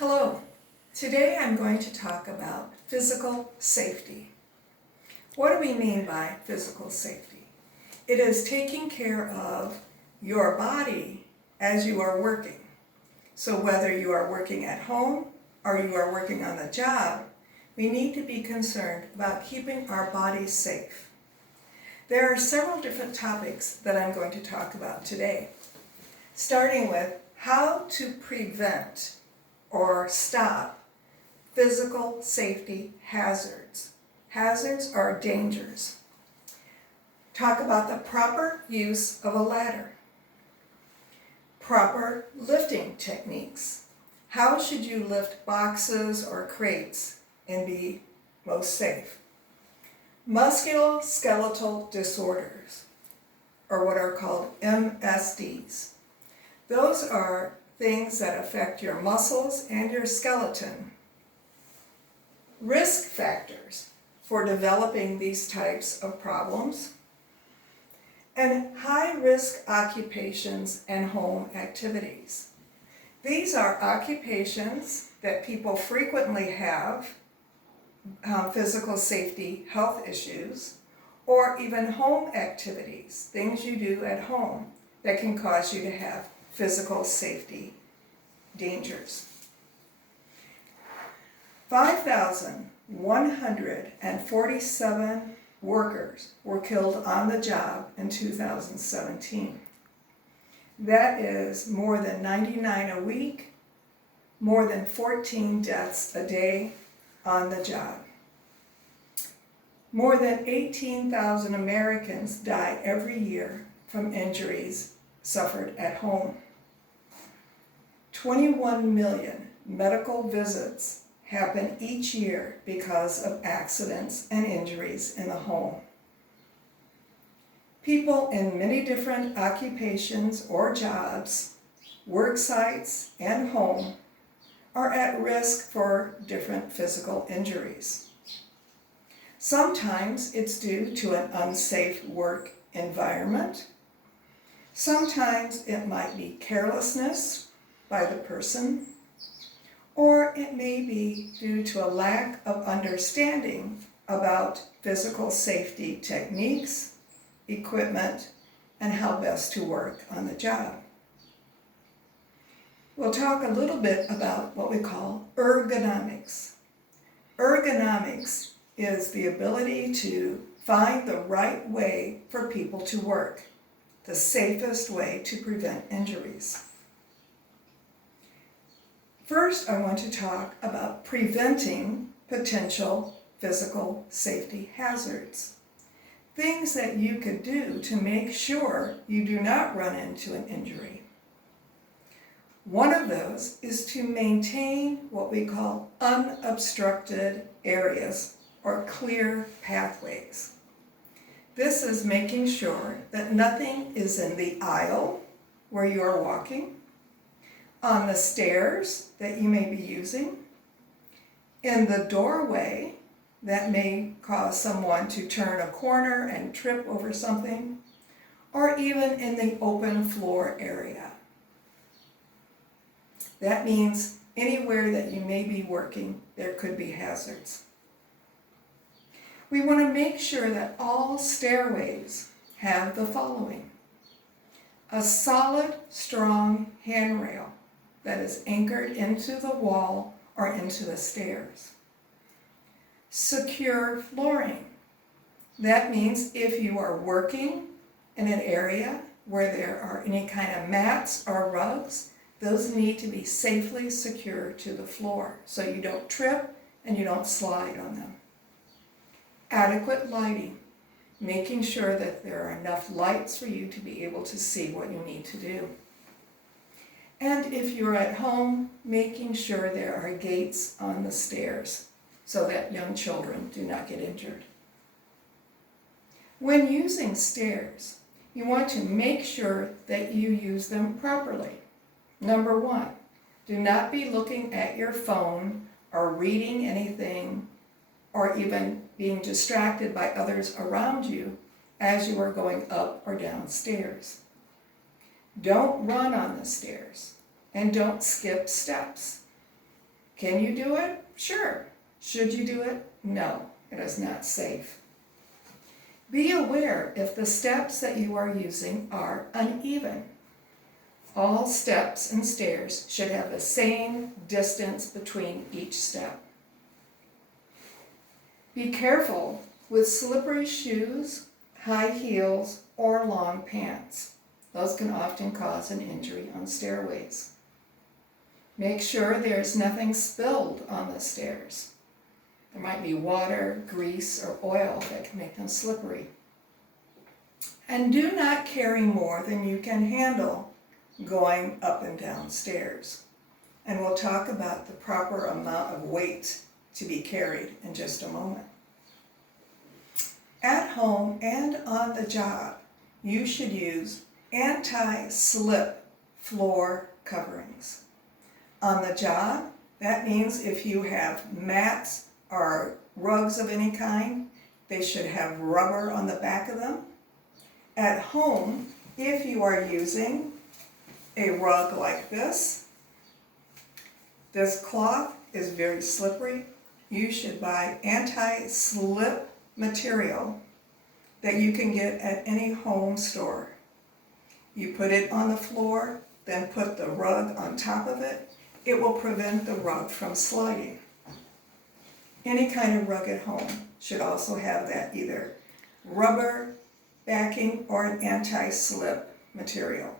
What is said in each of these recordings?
Hello. Today I'm going to talk about physical safety. What do we mean by physical safety? It is taking care of your body as you are working. So whether you are working at home or you are working on the job, we need to be concerned about keeping our bodies safe. There are several different topics that I'm going to talk about today, starting with how to prevent or stop physical safety hazards. Hazards are dangers. Talk about the proper use of a ladder. Proper lifting techniques. How should you lift boxes or crates and be most safe? Musculoskeletal disorders, or what are called MSDs. Those are things that affect your muscles and your skeleton. Risk factors for developing these types of problems, and high-risk occupations and home activities. These are occupations that people frequently have physical safety health issues, or even home activities, things you do at home that can cause you to have physical safety dangers. 5,147 workers were killed on the job in 2017. That is more than 99 a week, more than 14 deaths a day on the job. More than 18,000 Americans die every year from injuries suffered at home. 21 million medical visits happen each year because of accidents and injuries in the home. People in many different occupations or jobs, work sites and home, are at risk for different physical injuries. Sometimes it's due to an unsafe work environment. Sometimes it might be carelessness by the person, or it may be due to a lack of understanding about physical safety techniques, equipment, and how best to work on the job. We'll talk a little bit about what we call ergonomics. Ergonomics is the ability to find the right way for people to work, the safest way to prevent injuries. First, I want to talk about preventing potential physical safety hazards. Things that you could do to make sure you do not run into an injury. One of those is to maintain what we call unobstructed areas or clear pathways. This is making sure that nothing is in the aisle where you are walking, on the stairs that you may be using, in the doorway that may cause someone to turn a corner and trip over something, or even in the open floor area. That means anywhere that you may be working, there could be hazards. We want to make sure that all stairways have the following: a solid, strong handrail that is anchored into the wall or into the stairs. Secure flooring. That means if you are working in an area where there are any kind of mats or rugs, those need to be safely secured to the floor so you don't trip and you don't slide on them. Adequate lighting, making sure that there are enough lights for you to be able to see what you need to do. And if you're at home, making sure there are gates on the stairs so that young children do not get injured. When using stairs, you want to make sure that you use them properly. Number one, do not be looking at your phone or reading anything or even being distracted by others around you as you are going up or down stairs. Don't run on the stairs and don't skip steps. Can you do it? Sure. Should you do it? No, it is not safe. Be aware if the steps that you are using are uneven. All steps and stairs should have the same distance between each step. Be careful with slippery shoes, high heels, or long pants. Those can often cause an injury on stairways. Make sure there's nothing spilled on the stairs. There might be water, grease, or oil that can make them slippery. And do not carry more than you can handle going up and down stairs. And we'll talk about the proper amount of weight to be carried in just a moment. At home and on the job, you should use anti-slip floor coverings. On the job, that means if you have mats or rugs of any kind, they should have rubber on the back of them. At home, if you are using a rug like this cloth is very slippery. You should buy anti-slip material that you can get at any home store. You put it on the floor, then put the rug on top of it. It will prevent the rug from sliding. Any kind of rug at home should also have that either rubber backing or an anti-slip material.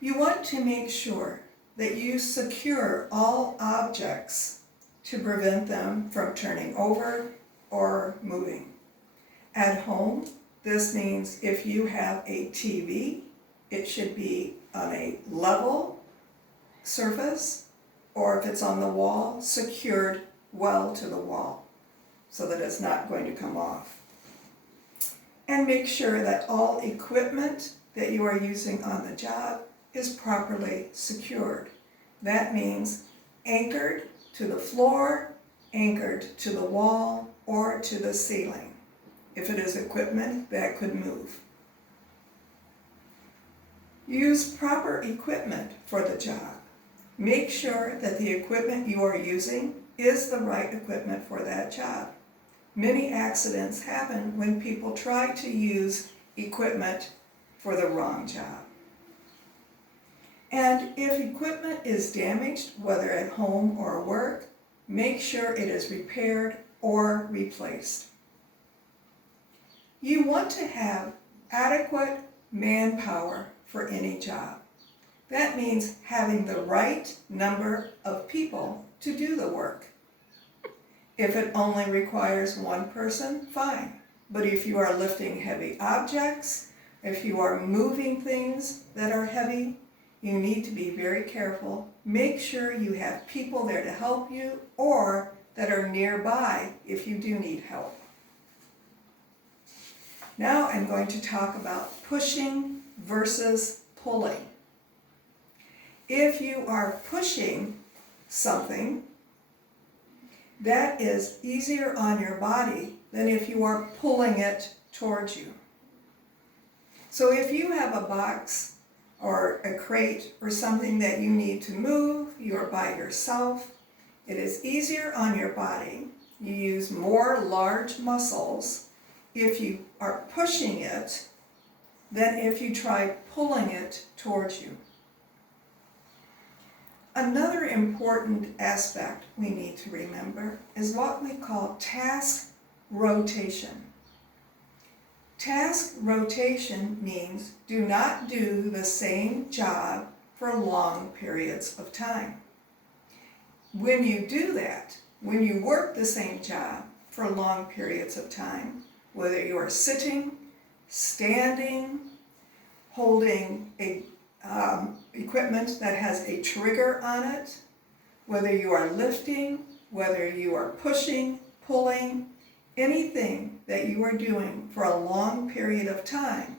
You want to make sure that you secure all objects to prevent them from turning over or moving. At home, this means if you have a TV, it should be on a level surface, or if it's on the wall, secured well to the wall so that it's not going to come off. And make sure that all equipment that you are using on the job is properly secured. That means anchored to the floor, anchored to the wall, or to the ceiling, if it is equipment that could move. Use proper equipment for the job. Make sure that the equipment you are using is the right equipment for that job. Many accidents happen when people try to use equipment for the wrong job. And if equipment is damaged, whether at home or work, make sure it is repaired or replaced. You want to have adequate manpower for any job. That means having the right number of people to do the work. If it only requires one person, fine. But if you are lifting heavy objects, if you are moving things that are heavy, you need to be very careful. Make sure you have people there to help you or that are nearby if you do need help. Now I'm going to talk about pushing versus pulling. If you are pushing something, that is easier on your body than if you are pulling it towards you. So if you have a box or a crate or something that you need to move, you're by yourself, it is easier on your body. You use more large muscles if you are pushing it than if you try pulling it towards you. Another important aspect we need to remember is what we call task rotation. Task rotation means do not do the same job for long periods of time. When you do that, when you work the same job for long periods of time, whether you are sitting, standing, holding a equipment that has a trigger on it, whether you are lifting, whether you are pushing, pulling, anything that you are doing for a long period of time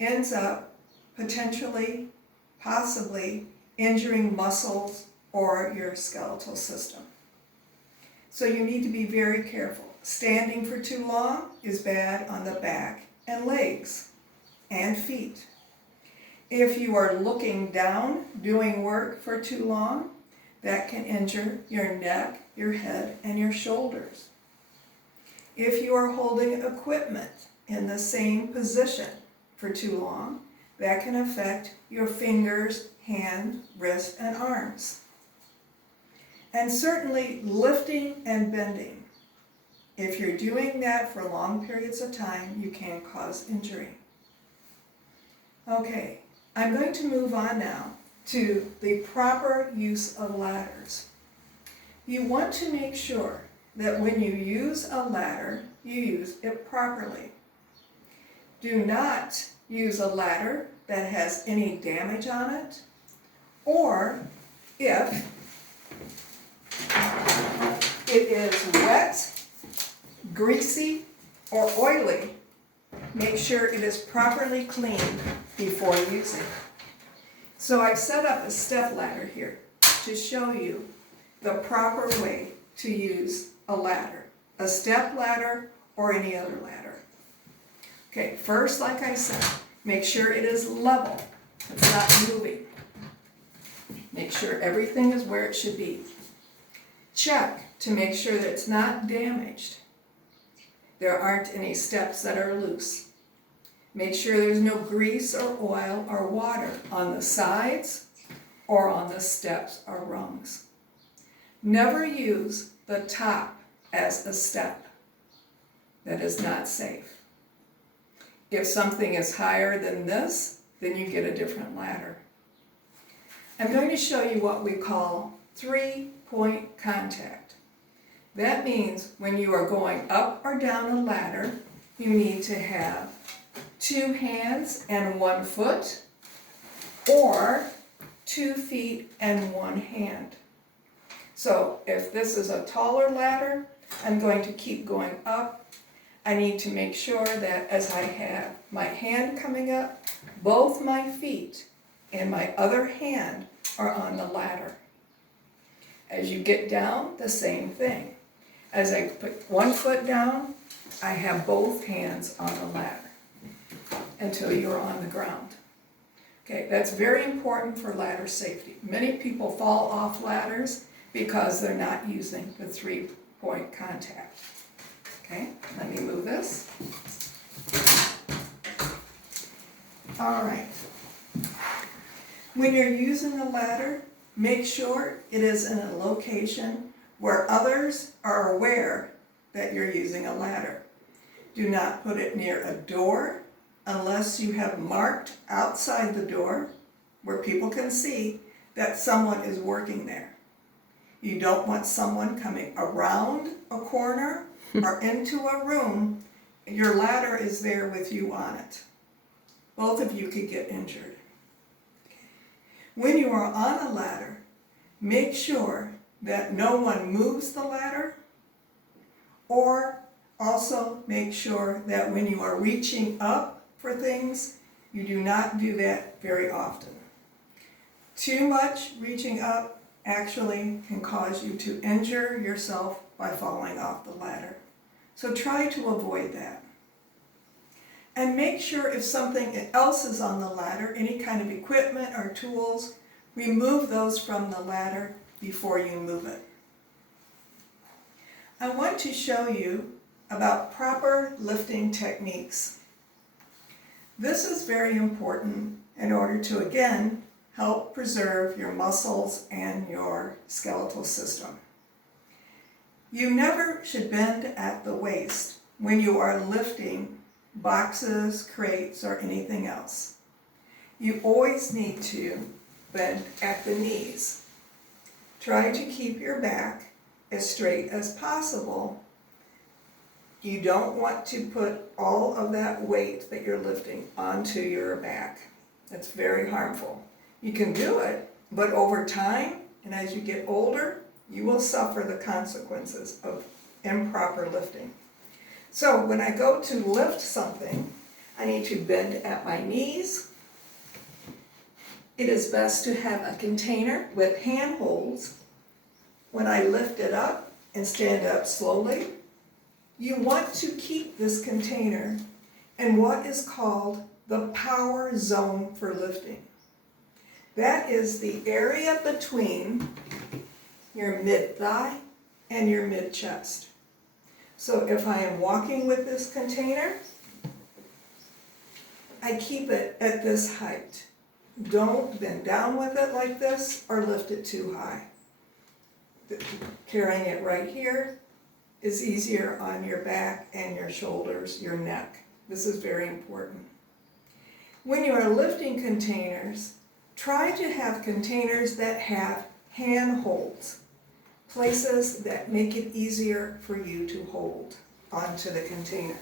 ends up potentially, possibly injuring muscles or your skeletal system. So you need to be very careful. Standing for too long is bad on the back and legs and feet. If you are looking down doing work for too long, that can injure your neck, your head, and your shoulders. If you are holding equipment in the same position for too long, that can affect your fingers, hand, wrist, and arms. And certainly lifting and bending. If you're doing that for long periods of time, you can cause injury. Okay, I'm going to move on now to the proper use of ladders. You want to make sure that when you use a ladder, you use it properly. Do not use a ladder that has any damage on it, or if it is wet, greasy, or oily, make sure it is properly cleaned before using. So I've set up a step ladder here to show you the proper way to use a ladder, a step ladder or any other ladder. Okay, first, like I said, make sure it is level. It's not moving. Make sure everything is where it should be. Check to make sure that it's not damaged. There aren't any steps that are loose. Make sure there's no grease or oil or water on the sides or on the steps or rungs. Never use the top as a step. That is not safe. If something is higher than this, then you get a different ladder. I'm going to show you what we call 3-point contact. That means when you are going up or down a ladder, you need to have 2 hands and 1 foot, or 2 feet and 1 hand. So if this is a taller ladder, I'm going to keep going up. I need to make sure that as I have my hand coming up, both my feet and my other hand are on the ladder. As you get down, the same thing. As I put 1 foot down, I have both hands on the ladder until you're on the ground. Okay, that's very important for ladder safety. Many people fall off ladders because they're not using the 3-point contact. Okay, let me move this. All right. When you're using a ladder, make sure it is in a location where others are aware that you're using a ladder. Do not put it near a door unless you have marked outside the door where people can see that someone is working there. You don't want someone coming around a corner or into a room. Your ladder is there with you on it. Both of you could get injured. When you are on a ladder, make sure that no one moves the ladder, or also make sure that when you are reaching up for things, you do not do that very often. Too much reaching up actually can cause you to injure yourself by falling off the ladder. So try to avoid that. And make sure if something else is on the ladder, any kind of equipment or tools, remove those from the ladder before you move it. I want to show you about proper lifting techniques. This is very important in order to, again, help preserve your muscles and your skeletal system. You never should bend at the waist when you are lifting boxes, crates, or anything else. You always need to bend at the knees. Try to keep your back as straight as possible. You don't want to put all of that weight that you're lifting onto your back. That's very harmful. You can do it, but over time, and as you get older, you will suffer the consequences of improper lifting. So when I go to lift something, I need to bend at my knees. It is best to have a container with handholds. When I lift it up and stand up slowly, you want to keep this container in what is called the power zone for lifting. That is the area between your mid-thigh and your mid-chest. So if I am walking with this container, I keep it at this height. Don't bend down with it like this or lift it too high. Carrying it right here is easier on your back and your shoulders, your neck. This is very important. When you are lifting containers, try to have containers that have handholds, places that make it easier for you to hold onto the container.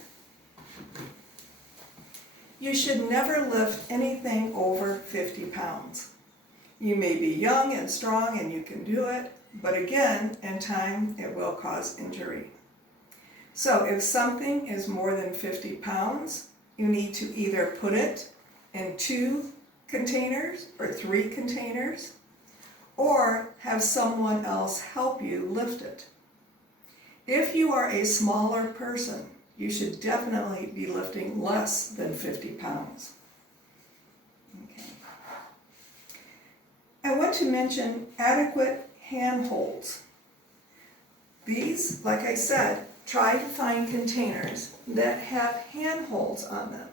You should never lift anything over 50 pounds. You may be young and strong and you can do it, but again, in time, it will cause injury. So if something is more than 50 pounds, you need to either put it in 2 containers or 3 containers, or have someone else help you lift it. If you are a smaller person, you should definitely be lifting less than 50 pounds. Okay. I want to mention adequate handholds. These, like I said, try to find containers that have handholds on them.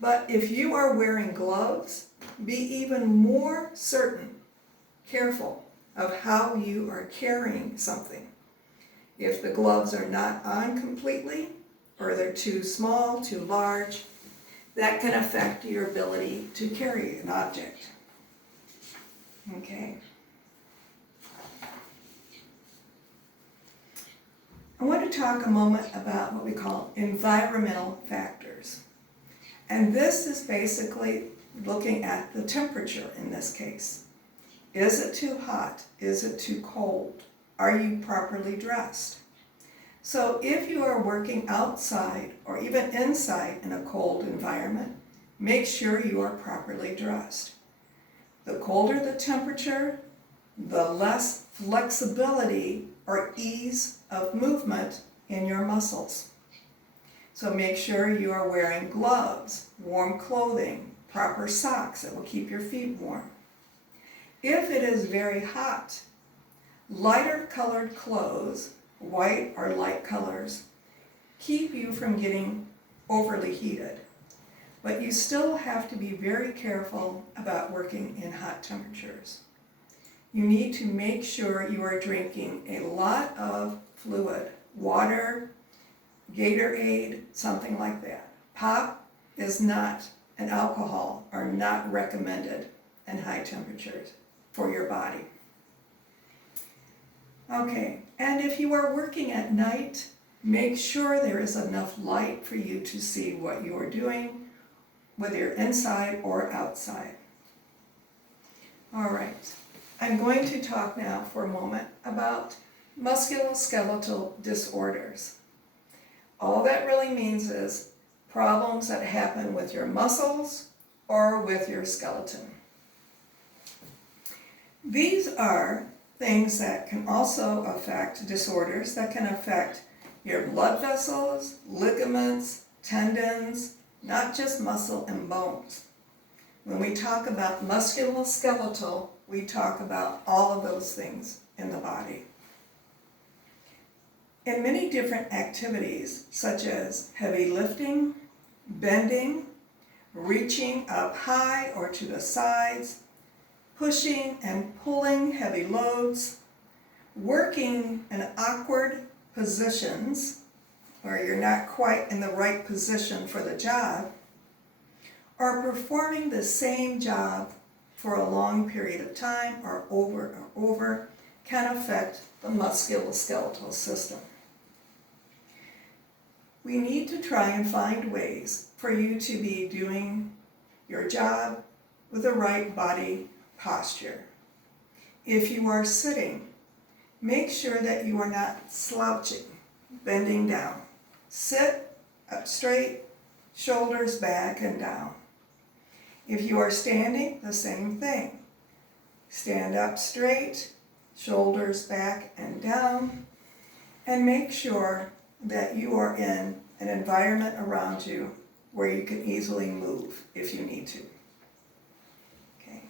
But if you are wearing gloves, be even more careful of how you are carrying something. If the gloves are not on completely, or they're too small, too large, that can affect your ability to carry an object. Okay. I want to talk a moment about what we call environmental factors. And this is basically looking at the temperature in this case. Is it too hot? Is it too cold? Are you properly dressed? So if you are working outside or even inside in a cold environment, make sure you are properly dressed. The colder the temperature, the less flexibility or ease of movement in your muscles. So make sure you are wearing gloves, warm clothing, proper socks that will keep your feet warm. If it is very hot, lighter colored clothes, white or light colors, keep you from getting overly heated. But you still have to be very careful about working in hot temperatures. You need to make sure you are drinking a lot of fluid, water, Gatorade, something like that. Pop is not an alcohol, or not recommended in high temperatures for your body. Okay, and if you are working at night, make sure there is enough light for you to see what you are doing, whether you're inside or outside. All right, I'm going to talk now for a moment about musculoskeletal disorders. All that really means is problems that happen with your muscles or with your skeleton. These are things that can also affect disorders that can affect your blood vessels, ligaments, tendons, not just muscle and bones. When we talk about musculoskeletal, we talk about all of those things in the body. In many different activities, such as heavy lifting, bending, reaching up high or to the sides, pushing and pulling heavy loads, working in awkward positions where you're not quite in the right position for the job, or performing the same job for a long period of time or over can affect the musculoskeletal system. We need to try and find ways for you to be doing your job with the right body posture. If you are sitting, make sure that you are not slouching, bending down. Sit up straight, shoulders back and down. If you are standing, the same thing. Stand up straight, shoulders back and down, and make sure that you are in an environment around you where you can easily move if you need to. Okay.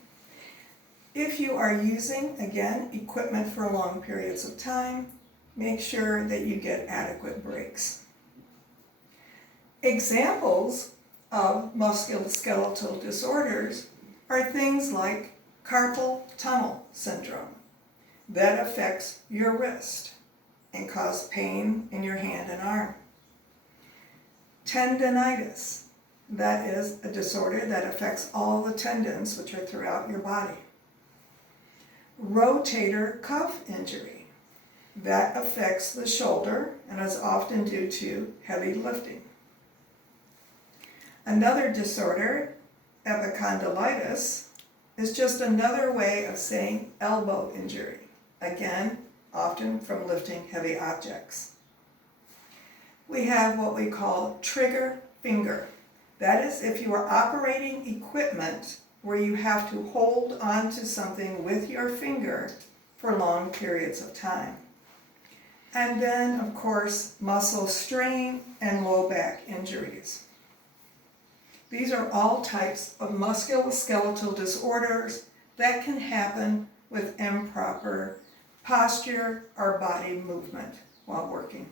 If you are using, again, equipment for long periods of time, make sure that you get adequate breaks. Examples of musculoskeletal disorders are things like carpal tunnel syndrome that affects your wrist and causes pain in your hand and arm. Tendinitis, that is a disorder that affects all the tendons which are throughout your body. Rotator cuff injury, that affects the shoulder and is often due to heavy lifting. Another disorder, epicondylitis, is just another way of saying elbow injury, again, often from lifting heavy objects. We have what we call trigger finger. That is if you are operating equipment where you have to hold onto something with your finger for long periods of time. And then, of course, muscle strain and low back injuries. These are all types of musculoskeletal disorders that can happen with improper posture or body movement while working.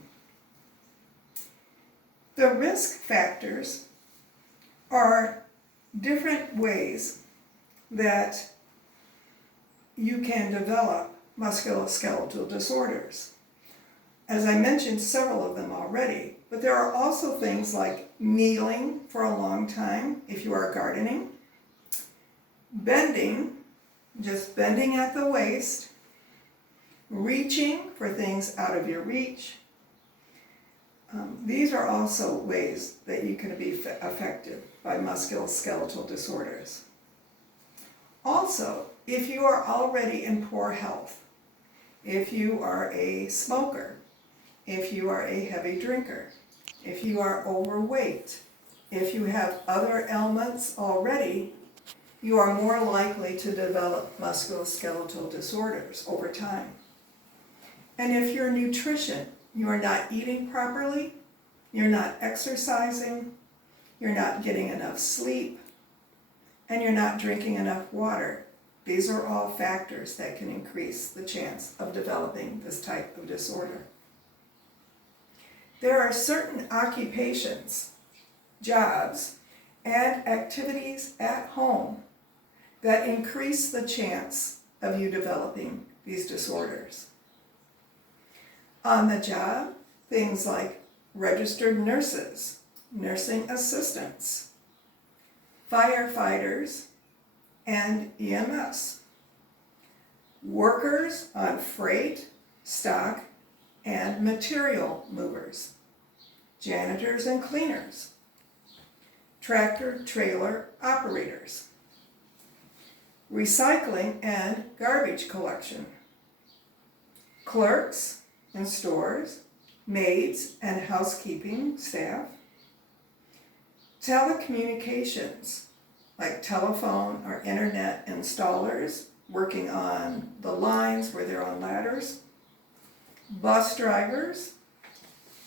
The risk factors are different ways that you can develop musculoskeletal disorders. As I mentioned several of them already, but there are also things like kneeling for a long time if you are gardening, bending, just bending at the waist, reaching for things out of your reach. These are also ways that you can be affected by musculoskeletal disorders. Also, if you are already in poor health, if you are a smoker, if you are a heavy drinker, if you are overweight, if you have other ailments already, you are more likely to develop musculoskeletal disorders over time. And if your nutrition, you are not eating properly, you're not exercising, you're not getting enough sleep, and you're not drinking enough water, these are all factors that can increase the chance of developing this type of disorder. There are certain occupations, jobs, and activities at home that increase the chance of you developing these disorders. On the job, things like registered nurses, nursing assistants, firefighters, and EMS. Workers on freight, stock, and material movers, janitors and cleaners, tractor-trailer operators, recycling and garbage collection, clerks in stores, maids and housekeeping staff, telecommunications, like telephone or internet installers working on the lines where they're on ladders, bus drivers,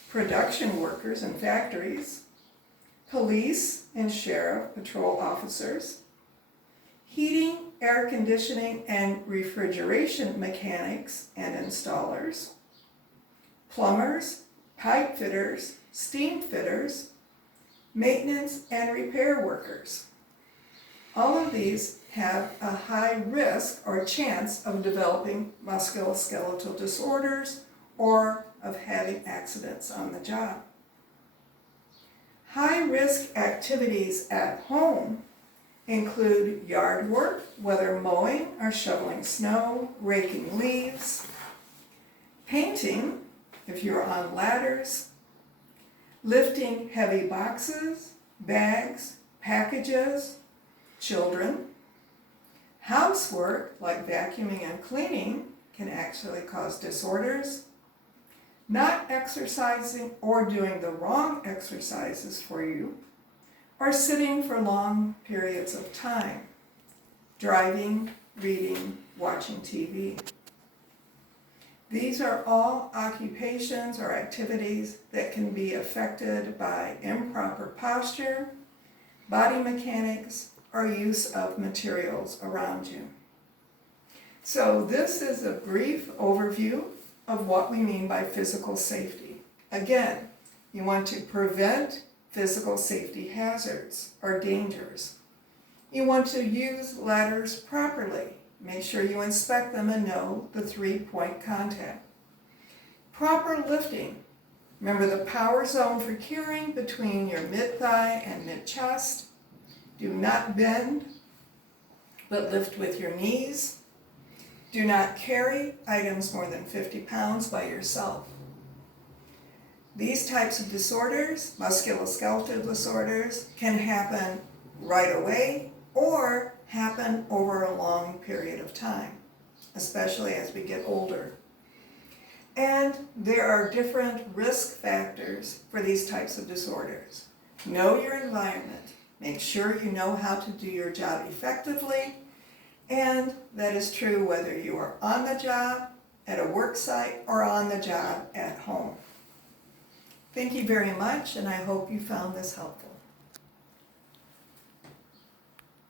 production workers in factories, police and sheriff patrol officers, heating, air conditioning, and refrigeration mechanics and installers, plumbers, pipe fitters, steam fitters, maintenance and repair workers. All of these have a high risk or chance of developing musculoskeletal disorders or of having accidents on the job. High-risk activities at home include yard work, whether mowing or shoveling snow, raking leaves, painting, if you're on ladders, lifting heavy boxes, bags, packages, children. Housework, like vacuuming and cleaning, can actually cause disorders. Not exercising or doing the wrong exercises for you, or sitting for long periods of time, driving, reading, watching TV. These are all occupations or activities that can be affected by improper posture, body mechanics, or use of materials around you. So this is a brief overview of what we mean by physical safety. Again, you want to prevent physical safety hazards or dangers. You want to use ladders properly. Make sure you inspect them and know the 3-point contact. Proper lifting. Remember the power zone for curing between your mid-thigh and mid-chest. Do not bend, but lift with your knees. Do not carry items more than 50 pounds by yourself. These types of disorders, musculoskeletal disorders, can happen right away or happen over a long period of time, especially as we get older. And there are different risk factors for these types of disorders. Know your environment. Make sure you know how to do your job effectively, and that is true whether you are on the job, at a work site, or on the job at home. Thank you very much, and I hope you found this helpful.